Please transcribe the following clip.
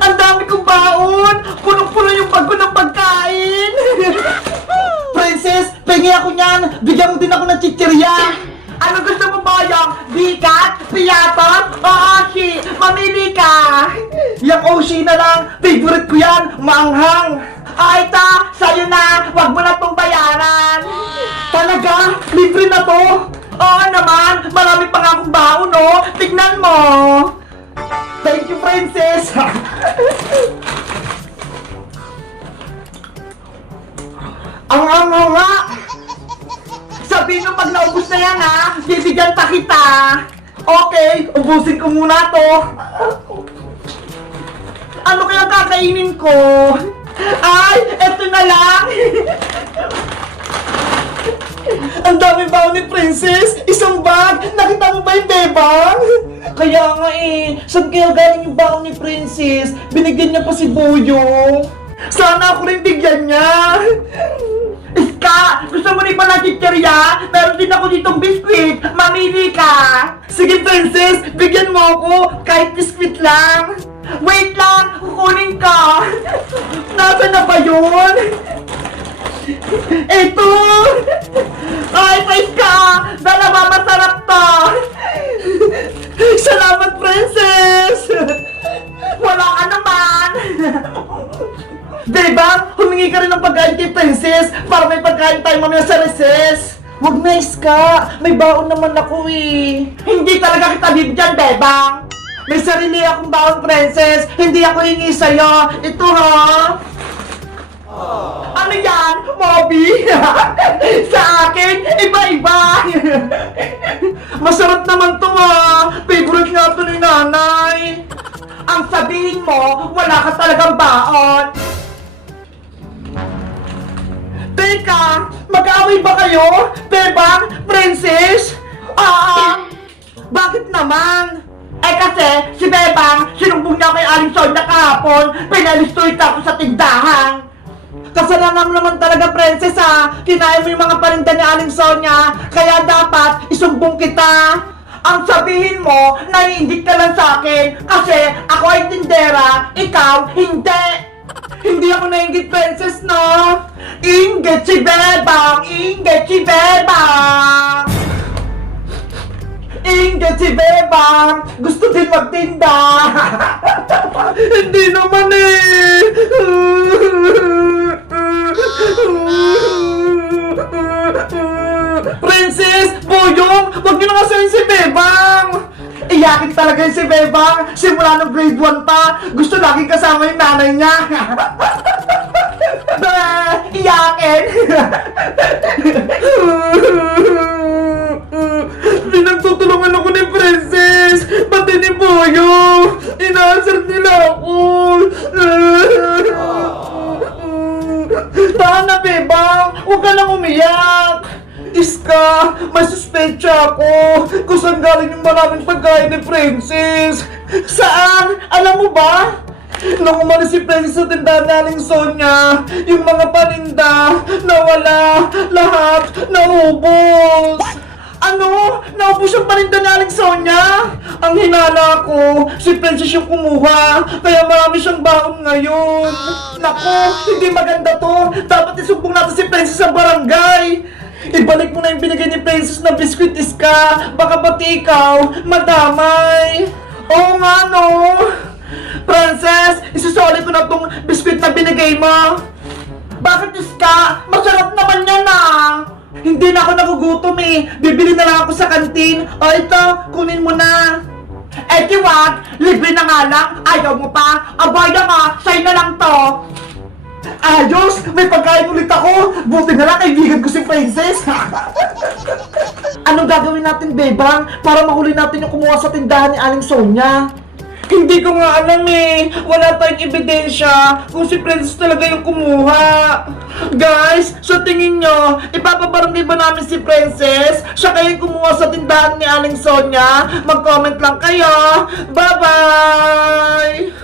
Ang dami kong baon! Punong-puno yung bag ko ng pagkain! Princess, pengi ako niyan! Bigyan mo din ako ng chichirya! Ano gusto mo bayang? Bigat? Piyatot? O Oshi? Mamili ka! Yung Oshi na lang! Favorite ko yan! Maanghang! Ito! Sa'yo na! Huwag mo na itong bayaran! Talaga? Libre na to? Oo naman! Marami pa nga akong baon, no? Tignan mo! Thank you, Princess! Ang nga! Sabihin mo pag naubos na yan, ha? Bibigyan pa kita! Okay, ubusin ko muna to! Ano kaya kakainin ko? Ay, eto na lang! Ang dami baon ni Princess! Isang bag! Nakita mo ba yung bebang? Kaya nga eh, saan kaya galing yung baon ni Princess? Binigyan niya pa si Boyong! Sana ako rin bigyan niya! Iska! Gusto mo rin pala chichirya? Meron din ako ditong biskwit! Mamili ka! Sige Princess, bigyan mo ako! Kahit biskwit lang! Wait lang! Kukunin ka! Nasaan na ba yun? Ito! Ay, Iska! Dalawa masarap to! Salamat, Princess! Wala ka naman! Diba? Humingi ka rin ng pagkain kay Princess para may pagkain tayo mamaya sa recess. Huwag na, Iska. May baon naman ako eh. Hindi talaga kita bibigyan, Bebang. May sarili akong baon, Princess. Hindi ako hingi sa'yo. Ito, ha? Ano yan? Moby? Sa akin? Iba-iba. Masarap naman to, ha? Favorite nga to ni nanay. Ang sabihin mo, wala ka talagang baon. Teka, mag-away ba kayo? Bebang? Princess? Bakit naman? Eh kasi, si Bebang, sinumbong niya kay Aling Sonia kahapon, pinalistuit ako sa tindahan. Kasalanan naman talaga, Princess, ha? Kinain mo yung mga parinda ni Aling Sonia, kaya dapat isumbong kita. Ang sabihin mo, naiinggit ka lang sa akin kasi ako ay tindera, ikaw hindi. Hindi ako naiinggit, Princess, no? Inggit si Bebang! Inggit si Bebang! Inggit si Bebang! Gusto din magtinda! Hindi naman eh! Princess! Boyong! Huwag niyo na kasayin si Bebang! Iyakin talaga yun si Bebang! Simula ng grade 1 pa! Gusto laging kasama yung nanay niya! Iyakin! Pinagtutulungan ako ni Princess! Pati ni Boyong! Inaasar nila ako! Tahan na, Bebang! Huwag ka nang umiyak! Iska, may suspecha ako kung saan galing yung maraming pagkain ni Princess. Saan? Alam mo ba? Nung umalis si Princess sa tindahan ni Aling Sonia, yung mga paninda, nawala, lahat, naubos. Ano? Naubos yung paninda ni Aling Sonia? Ang hinala ko, si Princess yung kumuha, kaya marami siyang baon ngayon. Naku, hindi maganda to. Dapat isumbong natin si Princess sa barangay. Ibalik mo na yung binigay ni Princess na biskwit, Iska. Baka pati ikaw madamay. Oo nga, no? Princess, isusoli ko na tong biskwit na binigay mo. Bakit, Iska? Masarap naman yan, ah. Hindi na ako nagugutom eh. Bibili na lang ako sa kantin. O ito, kunin mo na. Eh, tiwag, libre na nga lang. Ayaw mo pa. Abay na nga, sa'yo na lang to. Ayos! May pagkain ulit ako! Buti na lang kaibigan ko si Princess! Anong gagawin natin, Bebang, para mahuli natin yung kumuha sa tindahan ni Aling Sonia? Hindi ko nga alam eh! Wala tayong ebidensya kung si Princess talaga yung kumuha! Guys, sa tingin nyo, ipapabarangay ba namin si Princess? Siya kayo yung kumuha sa tindahan ni Aling Sonia? Mag-comment lang kayo! Bye-bye!